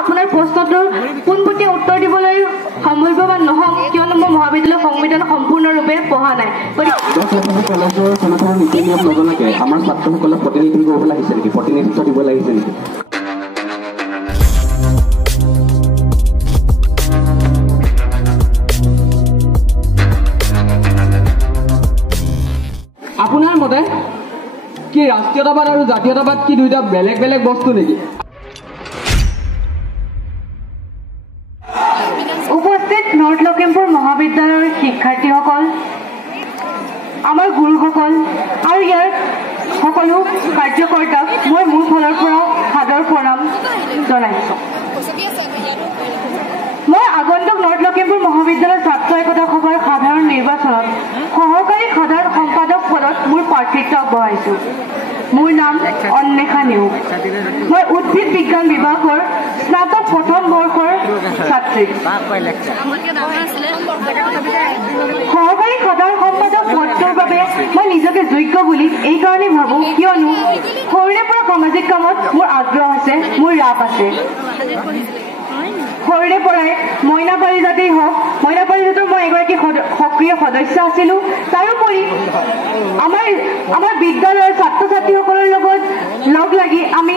আপোনাৰ প্ৰশ্নটোৰ পোনপটীয়া উত্তৰ দিবলৈ সম্ভাৱ্যবান নহ'ম কিয়নো মই মহাবিদ্যালয় সংবিধান সম্পূৰ্ণৰূপে পঢ়া নাই। কলেজৰ কোনো ধৰণৰ নীতি নিয়ম নজনাকে আমাৰ ছাত্ৰসকলক প্ৰতিনিধিত্ব কৰিব লাগিছে নেকি, প্ৰতিনিধিত্ব দিব লাগিছে নেকি? আপোনাৰ মতে কি ৰাষ্ট্ৰীয়তাবাদ আৰু জাতীয়তাবাদ কি দুইটা বেলেগ বেলেগ বস্তু নেকি? উপস্থিত নৰ্থ লখিমপুৰ মহাবিদ্যালয়ৰ শিক্ষাৰ্থীসকল, আমাৰ গুৰুসকল আৰু ইয়াৰ সকলো কাৰ্যকৰ্তাক মই মোৰ ফালৰ পৰা সাদৰ প্ৰণাম জনাইছো। মই আগন্তুক নৰ্থ লখিমপুৰ মহাবিদ্যালয়ৰ ছাত্ৰ একতা সভাৰ সাধাৰণ নিৰ্বাচনত সহকাৰী সাধাৰণ সম্পাদক পদত মোৰ প্ৰাৰ্থিত্ব আগবঢ়াইছো। মোৰ নাম অন্বেষা নেওগ। মই উদ্ভিদ বিজ্ঞান বিভাগৰ স্নাতক প্ৰথম বৰ্ষৰ ছাত্ৰী। সহকাৰী সাধাৰণ সম্পাদক পদটোৰ বাবে মই নিজকে যোগ্য বুলি এইকাৰণে ভাবোঁ কিয়নো সৰুৰে পৰা সামাজিক কামত মোৰ আগ্ৰহ আছে, মোৰ ৰাপ আছে। সৰুৰে পৰাই মইনা পাৰিজাতেই হওক, মইনা পাৰিজাতৰ মই এগৰাকী সক্ৰিয় সদস্য আছিলোঁ। তাৰোপৰি আমাৰ বিদ্যালয়ৰ ছাত্ৰ ছাত্ৰীসকলৰ লগত লগ লাগি আমি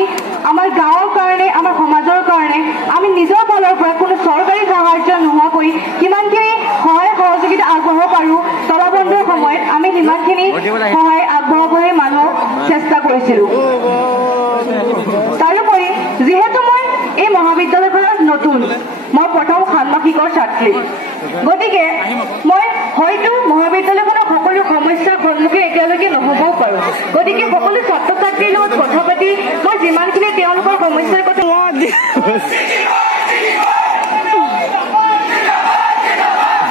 আমাৰ গাঁৱৰ কাৰণে, আমাৰ সমাজৰ কাৰণে আমি নিজৰ ফালৰ পৰা কোনো চৰকাৰী সাহায্য নোহোৱাকৈ কিমানখিনি সহায় সহযোগিতা আগবঢ়াব পাৰোঁ, তলাবন্ধৰ সময়ত আমি সিমানখিনি সহায় আগবঢ়াবলৈ মানুহক চেষ্টা কৰিছিলোঁ। তাৰোপৰি যিহেতু মই এই মহাবিদ্যালয়খনত নতুন, মই প্ৰথম ষান্মাসিকৰ ছাত্ৰী, গতিকে মই হয়তো মহাবিদ্যালয়খনৰ সকলো সমস্যাৰ সন্মুখীন এতিয়ালৈকে নহ'বও পাৰোঁ। গতিকে সকলো ছাত্ৰ ছাত্ৰীৰ লগত কথা পাতি মই যিমানখিনি তেওঁলোকৰ সমস্যাৰ কথা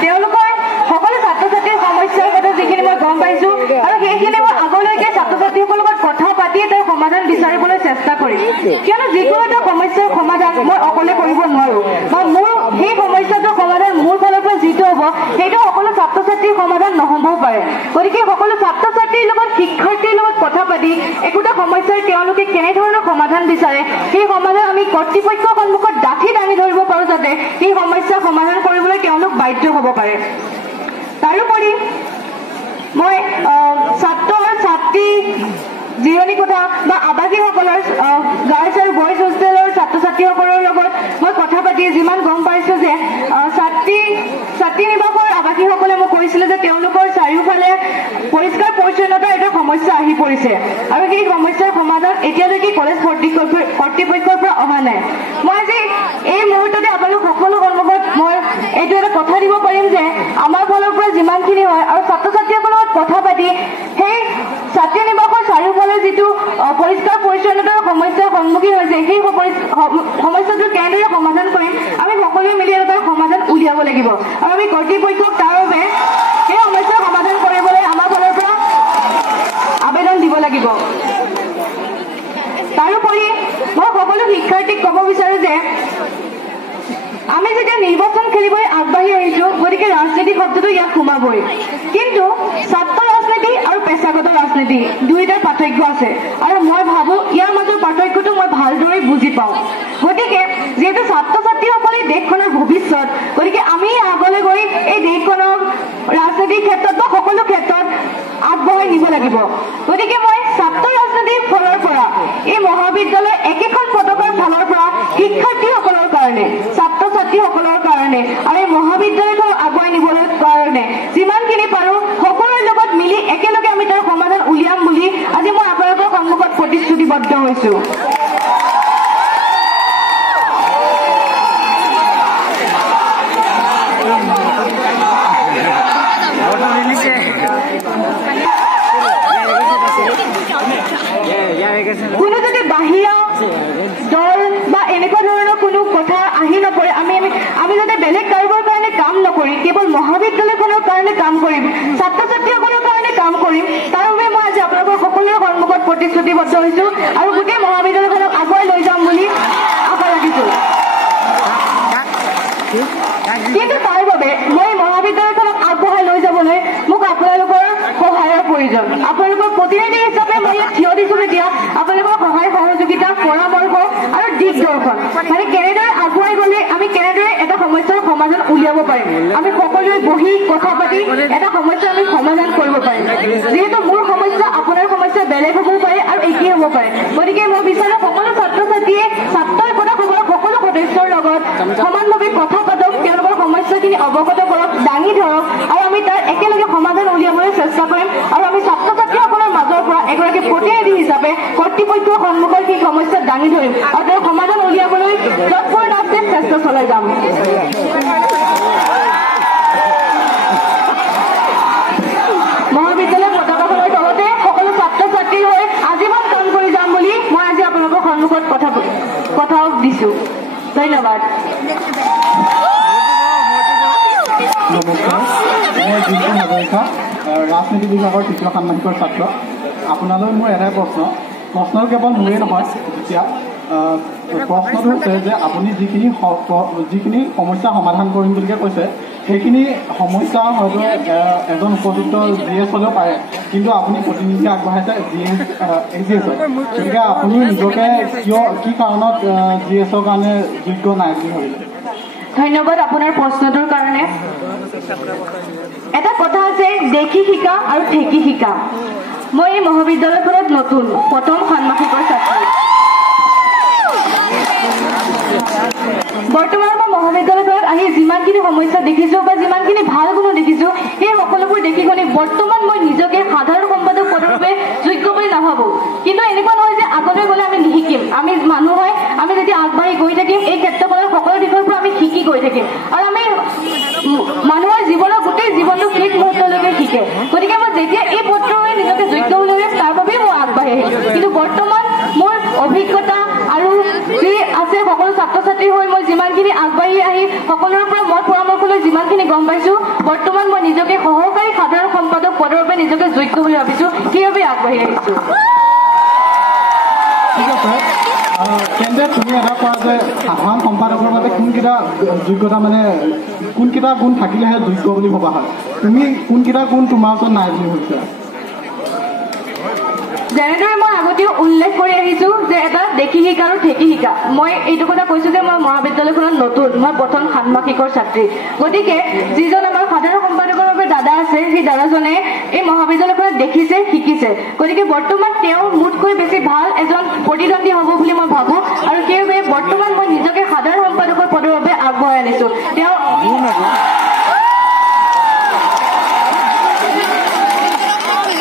তেওঁলোকৰ সকলো ছাত্ৰ ছাত্ৰীৰ সমস্যাৰ কথা যিখিনি মই গম পাইছোঁ আৰু সেইখিনি মই আগলৈকে ছাত্ৰ ছাত্ৰীসকলৰ লগত কথা পাতি তাৰ সমাধান বিচাৰিবলৈ চেষ্টা কৰিম। কিয়নো যিকোনো এটা সমস্যাৰ সমাধান মই অকলে কৰিব নোৱাৰোঁ বা মোৰ সেই সমস্যাটোৰ সমাধান মোৰ ফালৰ পৰা যিটো হ'ব সেইটো সকলো ছাত্ৰ ছাত্ৰীৰ সমাধান নহ'বও পাৰে। গতিকে সকলো ছাত্ৰ ছাত্ৰীৰ লগত, শিক্ষাৰ্থীৰ লগত কথা পাতি একোটা সমস্যাৰ তেওঁলোকে কেনেধৰণৰ সমাধান বিচাৰে সেই সমাধান আমি কৰ্তৃপক্ষৰ সন্মুখত ডাঠি দাঙি ধৰিব পাৰোঁ যাতে সেই সমস্যা সমাধান কৰিবলৈ তেওঁলোক বাধ্য হ'ব পাৰে। তাৰোপৰি মই ছাত্ৰ আৰু ছাত্ৰী জিৰণি কোঠা বা আৱাসীসকলৰ গাৰ্লছ আৰু বইজ হোষ্টেলৰ ছাত্ৰ ছাত্ৰীসকলৰ লগত মই কথা পাতি যিমান গম পাইছোঁ যে ছাত্ৰী নিবাসৰ আৱাসীসকলে মোক কৈছিলে যে তেওঁলোকৰ চাৰিওফালে পৰিষ্কাৰ পৰিচ্ছন্নতাৰ এটা সমস্যা আহি পৰিছে আৰু সেই সমস্যাৰ সমাধান এতিয়ালৈকে কলেজ কৰ্তৃপক্ষৰ পৰা অহা নাই। মই আজি এই মুহূৰ্ততে আপোনালোক সকলো সন্মুখত মই এইটো এটা কথা দিব পাৰিম যে আমাৰ ফালৰ পৰা যিমানখিনি হয় আৰু ছাত্ৰ ছাত্ৰীসকলৰ লগত কথা পাতি সেই ছাত্ৰী নিবাসৰ চাৰিওফালে যিটো পৰিষ্কাৰ পৰিচ্ছন্নতাৰ সমস্যাৰ সন্মুখীন হৈছে সেই সমস্যাটো কেনেদৰে সমাধান কৰিম আমি সকলোৱে মিলি এটা সমাধান উলিয়াব লাগিব আৰু আমি কৰ্তৃপক্ষক তাৰ বাবে সেই সমস্যাৰ সমাধান কৰিবলৈ আমাৰ ফালৰ পৰা আবেদন দিব লাগিব। তাৰোপৰি মই সকলো শিক্ষাৰ্থীক ক'ব বিচাৰোঁ যে আমি যেতিয়া নিৰ্বাচন খেলিবলৈ আগবাঢ়ি আহিছোঁ গতিকে ৰাজনীতি শব্দটো ইয়াত সোমাবই, কিন্তু ছাত্ৰ ৰাজনীতি আৰু পেছাগত ৰাজনীতি দুয়োটাৰ পাৰ্থক্য আছে আৰু মই ভাবোঁ ইয়াৰ মাজৰ পাৰ্থক্যটো মই ভালদৰে বুজি পাওঁ। গতিকে যিহেতু ছাত্ৰ ছাত্ৰীসকলে দেশখনৰ ভৱিষ্যত, গতিকে আমি আগলৈ গৈ এই দেশখনক ৰাজনীতিৰ ক্ষেত্ৰত বা সকলো ক্ষেত্ৰত আগবঢ়াই নিব লাগিব। গতিকে মই ছাত্ৰ ৰাজনীতিৰ ফালৰ পৰা এই মহাবিদ্যালয় একেখন পতাকাৰ ফালৰ পৰা শিক্ষাৰ্থীসকলৰ কাৰণে, ছাত্ৰ ছাত্ৰীসকলৰ কাৰণে আৰু এই মহাবিদ্যালয়খন আগুৱাই নিবলৈ কাৰণে যিমানখিনি পাৰোঁ সকলোৰে লগত মিলি একেলগে আমি তাৰ সমাধান উলিয়াম বুলি আজি মই আপোনালোকৰ সন্মুখত প্ৰতিশ্ৰুতিবদ্ধ হৈছোঁ। কোনো যদি বাহিৰা দল বা এনেকুৱা ধৰণৰ কোনো কথা আহি নপৰে, আমি যাতে বেলেগ কাৰোবাৰ কাৰণে কাম নকৰি কেৱল মহাবিদ্যালয়খনৰ কাৰণে কাম কৰিম, ছাত্ৰ ছাত্ৰীসকলৰ কাৰণে কাম কৰিম, তাৰ বাবে মই আজি আপোনালোকৰ সকলোৰে সন্মুখত প্ৰতিশ্ৰুতিবদ্ধ হৈছোঁ আৰু গোটেই মহাবিদ্যালয়খনক আগুৱাই লৈ যাম বুলি আশা ৰাখিছোঁ। কিন্তু তাৰ বাবে মই মহাবিদ্যালয়খনক আগবঢ়াই লৈ যাবলৈ মোক আপোনালোকৰ সহায়ৰ প্ৰয়োজন। আপোনালোকৰ প্ৰতিনিধি হিচাপে মই ইয়াত থিয় দিছোঁ যেতিয়া আপোনালোকৰ সহায় সহযোগিতা, পৰামৰ্শ আৰু দিগদৰ্শন মানে কেনেদৰে পাৰিম আমি সকলোৱে বহি কথা পাতি এটা সমস্যা আমি সমাধান কৰিব পাৰিম যিহেতু মোৰ সমস্যা আপোনাৰ সমস্যা বেলেগ হ'বও পাৰে আৰু একেই হ'ব পাৰে গতিকে মই বিচাৰো সকলো ছাত্ৰ ছাত্ৰীয়ে ছাত্ৰৰ কথা সকলো সদস্যৰ লগত সমানভাৱে কথা পাতক তেওঁলোকৰ সমস্যাখিনি অৱগত কৰক দাঙি ধৰক আৰু আমি তাৰ একেলগে সমাধান উলিয়াবলৈ চেষ্টা কৰিম আৰু আমি ছাত্ৰ ছাত্ৰীসকলৰ মাজৰ পৰা এগৰাকী প্ৰতিনিধি হিচাপে কৰ্তৃপক্ষৰ সন্মুখত সেই সমস্যা দাঙি ধৰিম আৰু তেওঁৰ সমাধান উলিয়াবলৈ তৎপৰতাৰে চেষ্টা চলাই যাম মহাবিদ্যালয় পতাকাখনৰ তলতে সকলো ছাত্ৰ ছাত্ৰীৰ হৈ আজীৱন কাম কৰি যাম বুলি মই আজি আপোনালোকৰ সন্মুখত কথাও দিছো ধন্যবাদ নমস্কাৰ মই জিন্তু হাজৰিকা ৰাজনীতি বিভাগৰ তৃতীয় ষান্মাসিকৰ ছাত্ৰ আপোনালৈ মোৰ এটাই প্ৰশ্ন কেৱল মোৰেই নহয় এতিয়া প্ৰশ্নটো হৈছে যে আপুনি যিখিনি সমস্যা সমাধান কৰিম বুলিকে কৈছে সেইখিনি সমস্যা হয়তো এজন উপযুক্ত GS হ'লেও পাৰে কিন্তু আপুনি প্ৰতিনিধি আগবঢ়াইছে AGS হয় গতিকে আপুনি নিজকে কি কাৰণত GSৰ কাৰণে যোগ্য নাই বুলি ভাবিলে ধন্যবাদ আপোনাৰ প্ৰশ্নটোৰ কাৰণে এটা কথা আছে দেখি শিকা আৰু ঠেকি শিকা মই এই মহাবিদ্যালয়খনত নতুন প্ৰথম ষান্মাসিকৰ ছাত্ৰী বৰ্তমান মই মহাবিদ্যালয়খনত আহি যিমানখিনি সমস্যা দেখিছো বা যিমানখিনি ভাল গুণ দেখিছো সেই সকলোবোৰ দেখি শুনি বৰ্তমান মই নিজকে সাধাৰণ সম্পাদক পদৰ বাবে যোগ্য বুলি নাভাবো কিন্তু এনেকুৱা নহয় যে আগলৈ গ'লে আমি নিশিকিম আমি মানুহ হয় আমি যেতিয়া আগবাঢ়ি গৈ থাকিম এই ক্ষেত্ৰখনৰ সকলো দিশৰ পৰা আমি শিকি গৈ থাকিম আৰু আমি মানুহৰ জীৱনৰ গোটেই জীৱনটো শেষ মুহূৰ্তলৈকে শিকে গতিকে মই যেতিয়া এই পত্ৰৰে নিজকে যোগ্য বুলি ভাবিম তাৰ বাবেই মই আগবাঢ়ি আহিম কিন্তু বৰ্তমান মোৰ অভিজ্ঞতা আৰু যি আছে সকলো ছাত্ৰ ছাত্ৰীৰ হৈ মই যিমানখিনি আগবাঢ়ি আহি সকলোৰে পৰা মত পৰামৰ্শ লৈ যিমানখিনি গম পাইছো বৰ্তমান মই নিজকে সহকাৰী সাধাৰণ সম্পাদক পদৰ বাবে নিজকে যোগ্য বুলি ভাবিছো সেইবাবে আগবাঢ়ি আহিছো ঠিক আছে তেন্তে তুমি এটা কোৱা যে সাধাৰণ সম্পাদকৰ বাবে কোনকেইটা যোগ্যতা মানে কোনকেইটা গুণ থাকিলেহে যোগ্য বুলি ভবা হয় তুমি কোনকেইটা গুণ তোমাৰ ওচৰত নাই বুলি ভাবিছা যেনেদৰে মই আগতেও উল্লেখ কৰি আহিছো যে এটা দেখি শিকা আৰু ঠেকি শিকা মই এইটো কথা কৈছো যে মই মহাবিদ্যালয়খনত নতুন মই প্ৰথম ষান্মাসিকৰ ছাত্ৰী গতিকে যিজন আমাৰ সাধাৰণ সম্পাদকৰ বাবে দাদা আছে সেই দাদাজনে এই মহাবিদ্যালয়খনত দেখিছে শিকিছে গতিকে বৰ্তমান তেওঁ মোতকৈ বেছি ভাল এজন প্ৰতিদ্বন্দ্বী হ'ব বুলি মই ভাবো আৰু সেইবাবে বৰ্তমান মই নিজকে সাধাৰণ সম্পাদকৰ পদৰ বাবে আগবঢ়াই আনিছো তেওঁ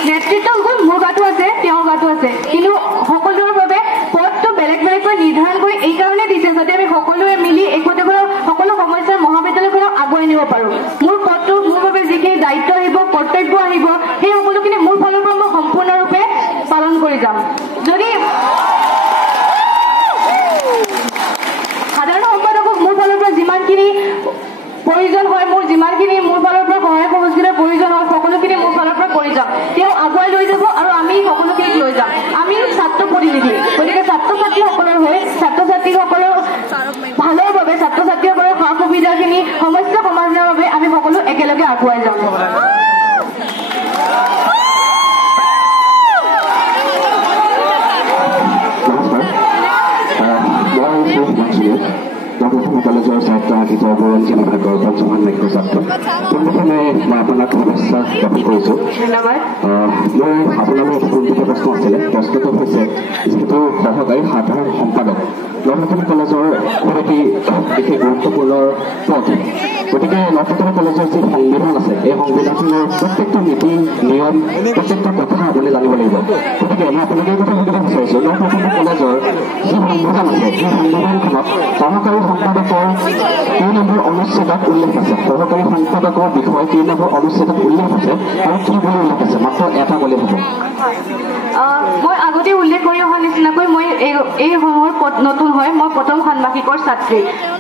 নেতৃত্ব গুণ মোৰ গাতো আছে তেওঁৰ গাতো আছে কিন্তু সকলোৰে বাবে পদটো বেলেগ বেলেগকৈ নিৰ্ধাৰণ কৰি এই কাৰণে দিছে যাতে আমি সকলোৱে মিলি একোটাকৈ সকলো সমস্যাৰ মহাবিদ্যালয়খনক আগুৱাই নিব পাৰো মোৰ পদটো মোৰ বাবে যিখিনি দায়িত্ব আহিব কৰ্তব্য আহিব সেই সকলোখিনি মোৰ ফালৰ পৰা মই সম্পূৰ্ণৰূপে পালন কৰি যাম যদি সাধাৰণ সম্পাদকক মোৰ ফালৰ পৰা যিমানখিনি প্ৰয়োজন হয় মোৰ যিমানখিনি মোৰ ফালৰ পৰা সহায় সহযোগিতাৰ প্ৰয়োজন হয় সকলোখিনি মোৰ ফালৰ পৰা কৰি যাম তেওঁ আগুৱাই লৈ যাব আৰু আমি সকলোখিনিক লৈ যাম আমি ছাত্ৰ প্ৰতিনিধি গতিকে ছাত্ৰ ছাত্ৰীসকলৰ হৈ ছাত্ৰ ছাত্ৰীসকলৰ ভালৰ বাবে ছাত্ৰ ছাত্ৰীসকলৰ সা সুবিধাখিনি সমস্যা সমাধানৰ বাবে আমি সকলো একেলগে আগুৱাই যাম কলেজৰ ছাত্ৰ আদিত্য বুৰঞ্জী বিভাগৰ পঞ্চম ষান্মাসিকৰ ছাত্ৰ পোনপ্ৰথমে মই আপোনাক শুভেচ্ছা জ্ঞাপন কৰিছোঁ মোৰ আপোনালৈ পোনপটীয়া প্ৰশ্ন আছিলে প্ৰশ্নটো হৈছে যিহেতু সহকাৰী সাধাৰণ সম্পাদক নৰ্থ কলেজৰ খুব এটি বিশেষ গুৰুত্বপূৰ্ণ পদ গতিকে নৰ্থ কলেজৰ যি সংবিধান আছে এই সংবিধানখনৰ প্ৰত্যেকটো নীতি নিয়ম প্ৰত্যেকটা কথা আপুনি জানিব লাগিব গতিকে মই আপোনালোকে কথা সুধিব বিচাৰিছোঁ নৰ্থ কলেজৰ যি সংবিধান আছে সেই সংবিধানখনত সহকাৰী সম্পাদকৰ 2 নম্বৰ অনুচ্ছেদত উল্লেখ আছে সহকাৰী সম্পাদকৰ বিষয়ে 3 নম্বৰ অনুচ্ছেদত উল্লেখ আছে আৰু কি বুলি উল্লেখ আছে মাত্ৰ এটা ক'লে হ'ব মই আগতে উল্লেখ কৰি অহা নিচিনাকৈ মই এই সমূহৰ নতুন হয় মই প্ৰথম ষান্মাসিকৰ ছাত্ৰী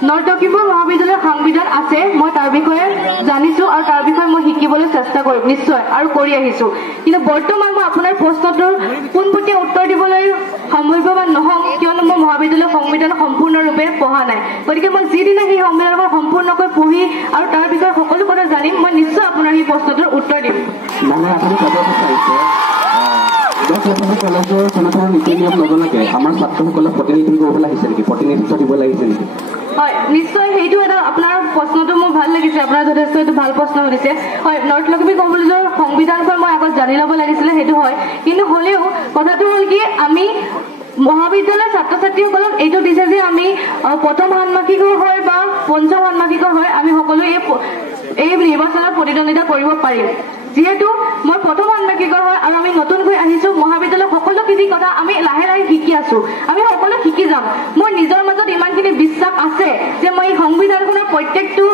নৰ্থ লখিমপুৰ মহাবিদ্যালয়ৰ সংবিধান আছে মই তাৰ বিষয়ে জানিছো আৰু তাৰ বিষয়ে মই শিকিবলৈ চেষ্টা কৰিম নিশ্চয় আৰু কৰি আহিছো কিন্তু বৰ্তমান মই আপোনাৰ প্ৰশ্নটোৰ পোনপটীয়া উত্তৰ দিবলৈ সম্ভাৱ্যবান নহম কিয়নো মই মহাবিদ্যালয়ৰ সংবিধান সম্পূৰ্ণৰূপে পঢ়া নাই গতিকে মই যিদিনা সেই সংবিধানখন সম্পূৰ্ণকৈ পঢ়ি আৰু তাৰ বিষয়ে সকলো কথা জানিম মই নিশ্চয় আপোনাৰ সেই প্ৰশ্নটোৰ উত্তৰ দিম মানে আপুনি ক'ব বিচাৰিছে কলেজৰ কোনো ধৰণৰ নীতি নিয়ম নজনাকে আমাৰ ছাত্ৰসকলক প্ৰতিনিধিত্ব কৰিব লাগিছে নেকি প্ৰতিনিধিত্ব দিব লাগিছে নেকি হয় নিশ্চয় সেইটো এটা আপোনাৰ প্ৰশ্নটো মোৰ ভাল লাগিছে আপোনাৰ যথেষ্ট এইটো ভাল প্ৰশ্ন সুধিছে হয় নৰ্থ লখিমপুৰ কলেজৰ সংবিধানখন মই আগত জানি ল'ব লাগিছিলে সেইটো হয় কিন্তু হ'লেও কথাটো হ'ল কি আমি মহাবিদ্যালয়ৰ ছাত্ৰ ছাত্ৰীসকলক এইটো দিছে যে আমি প্ৰথম ষান্মাসিকৰ হয় বা পঞ্চম ষান্মাসিকৰ হয় আমি সকলোৱে এই নিৰ্বাচনত প্ৰতিদ্বন্দ্বিতা কৰিব পাৰিম যিহেতু মই প্ৰথম ষান্মাসিকৰ হয় আৰু আমি নতুনকৈ আহিছো মহাবিদ্যালয়ৰ সকলোখিনি কথা আমি লাহে লাহে শিকি আছো আমি সকলো শিকি যাম মোৰ নিজৰ মাজত ইমানখিনি বিশ্বাস আছে যে মই সংবিধানখনৰ প্ৰত্যেকটো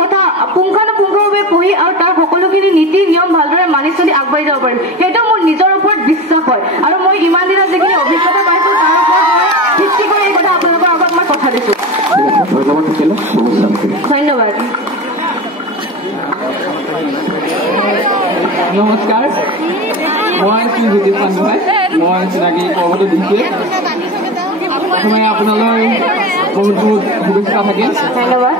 কথা পুংখানুপুংখভাৱে পঢ়ি আৰু তাৰ সকলোখিনি নীতি নিয়ম ভালদৰে মানি চলি আগবাঢ়ি যাব পাৰিম সেইটো মোৰ নিজৰ ওপৰত বিশ্বাস হয় আৰু মই ইমান দিনত যিখিনি অভিজ্ঞতা পাইছো তাৰ ওপৰত মই ভিত্তি কৰি এই কথা আপোনালোকৰ আগত মই কথা দিছো ধন্যবাদ নমস্কাৰ মই শ্ৰী জ্যোতিষ পাণ্ডুভাই মই চিনাকি পৰ্বত দিছোঁ প্ৰথমে আপোনালৈ বহুত বহুত শুভেচ্ছা থাকিল ধন্যবাদ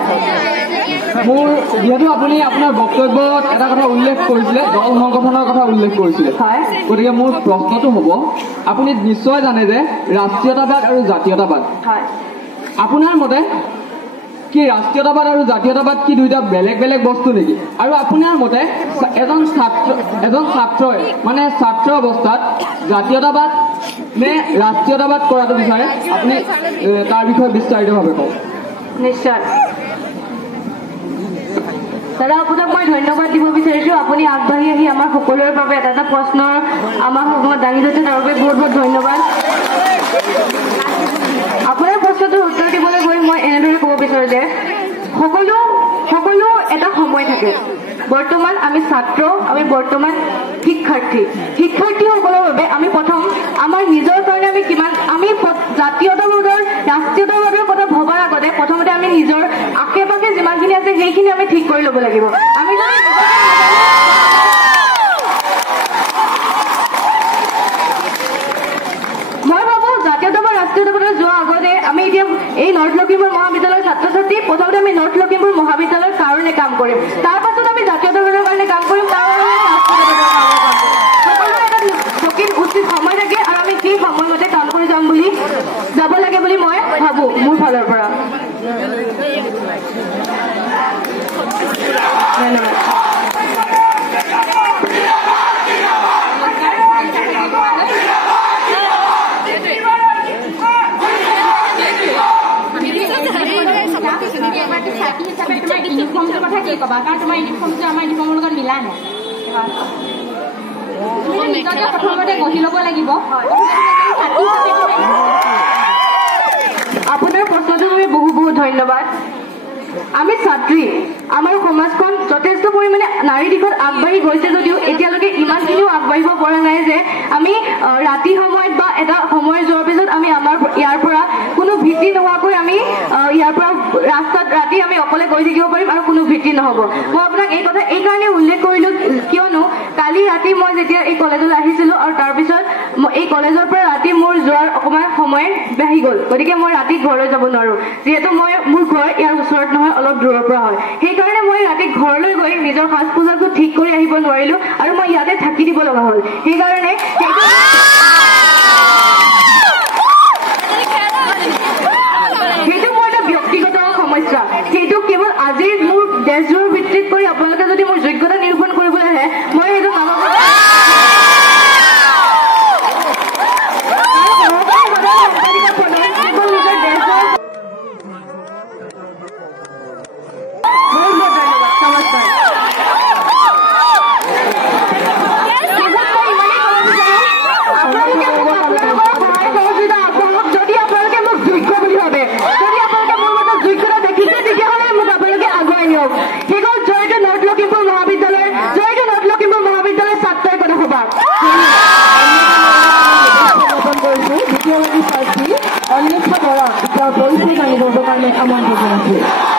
মোৰ যিহেতু আপুনি আপোনাৰ বক্তব্যত এটা কথা উল্লেখ কৰিছিলে দল সংগঠনৰ কথা উল্লেখ কৰিছিলে গতিকে মোৰ প্ৰশ্নটো হ'ব আপুনি নিশ্চয় জানে যে ৰাষ্ট্ৰীয়তাবাদ আৰু জাতীয়তাবাদ আপোনাৰ মতে কি ৰাষ্ট্ৰীয়তাবাদ আৰু জাতীয়তাবাদ কি দুইটা বেলেগ বেলেগ বস্তু নেকি আৰু আপোনাৰ মতে এজন ছাত্ৰই মানে ছাত্ৰ অৱস্থাত জাতীয়তাবাদ নে ৰাষ্ট্ৰীয়তাবাদ কৰাটো বিচাৰে আপুনি তাৰ বিষয়ে বিস্তাৰিতভাৱে কওক নিশ্চয় দাদা আপোনাক মই ধন্যবাদ দিব বিচাৰিছো আপুনি আগবাঢ়ি আহি আমাৰ সকলোৰে বাবে এটা এটা প্ৰশ্ন আমাৰ সন্মুখত দাঙি ধৰিছে তাৰ বাবে বহুত বহুত ধন্যবাদ আপোনাৰ প্ৰশ্নটোৰ উত্তৰ দিবলৈ গৈ মই এনেদৰে ক'ব বিচাৰো যে সকলো এটা সময় থাকে বৰ্তমান আমি ছাত্ৰ আমি বৰ্তমান শিক্ষাৰ্থীসকলৰ বাবে আমি প্ৰথম আমাৰ নিজৰ কাৰণে আমি জাতীয়তাবাদৰ ৰাষ্ট্ৰীয়তাবাদৰ কথা ভবাৰ আগতে প্ৰথমতে আমি নিজৰ আশে পাশে যিমানখিনি আছে সেইখিনি আমি ঠিক কৰি ল'ব লাগিব আমি মই ভাবো জাতীয়তাবাদ ৰাষ্ট্ৰীয়তাবাদৰ যোৱাৰ আগতে আমি এতিয়া এই নৰ্থ লখিমপুৰ মহাবিদ্যালয়ৰ ছাত্ৰ ছাত্ৰী প্ৰথমতে আমি নৰ্থ লখিমপুৰ মহাবিদ্যালয়ৰ কাৰণে কাম কৰিম তাৰ পাছত আমি জাতীয়তাবাদৰ কাৰণে কাম কৰিম তাৰ উচিত সময় থাকে আৰু আমি সেই সময়মতে কাম কৰি যাব লাগে বুলি মই ভাবো মোৰ ফালৰ পৰা ধন্যবাদ ইউনিফৰ্মটোৰ কথা কি ক'বা কাৰণ তোমাৰ ইউনিফৰ্মটো আমাৰ ইউনিফৰ্মৰ লগত মিলা নাই তুমি নিজকে প্ৰথমতে গঢ়ি ল'ব লাগিব আপোনাৰ প্ৰশ্নটোৰ বাবে বহুত বহুত ধন্যবাদ আমি ছাত্ৰী আমাৰ সমাজখন যথেষ্ট পৰিমাণে নাৰী দিশত আগবাঢ়ি গৈছে যদিও এতিয়ালৈকে ইমানখিনিও আগবাঢ়িব পৰা নাই যে আমি ৰাতি সময়ত বা এটা সময় যোৱাৰ পিছত আমি আমাৰ ইয়াৰ পৰা কোনো ভীতি নোহোৱাকৈ আমি ইয়াৰ পৰা ৰাস্তাত ৰাতি আমি অকলে গৈ থাকিব পাৰিম আৰু কোনো ভীতি নহ'ব মই আপোনাক এই কথা এইকাৰণে উল্লেখ কৰিলোঁ কিয়নো কালি ৰাতি মই যেতিয়া এই কলেজলৈ আহিছিলোঁ আৰু তাৰপিছত এই কলেজৰ পৰা ৰাতি মোৰ যোৱাৰ অকণমান সময় বাঢ়ি গ'ল গতিকে মই ৰাতি ঘৰলৈ যাব নোৱাৰোঁ যিহেতু মোৰ ঘৰ ইয়াৰ ওচৰত নহয় অলপ দূৰৰ পৰা হয় সেইকাৰণে মই ৰাতি ঘৰলৈ গৈ নিজৰ সাজ পোছাকটো ঠিক কৰি আহিব নোৱাৰিলোঁ আৰু মই ইয়াতে থাকি দিব লগা হ'ল সেইকাৰণে সেইটো মোৰ এটা ব্যক্তিগত সমস্যা সেইটো কেৱল আজিৰ মোৰ দেশজোৰ ভিত্তিত কৰি আপোনালোকে যদি মোৰ যোগ্যতা নিৰূপণ কৰিবলৈ আহে মই সেইটো নাভাবোঁ অন্বেষা কৰা এতিয়া পৰিচয় জানিবৰ কাৰণে আমন্ত্ৰণ জনাইছোঁ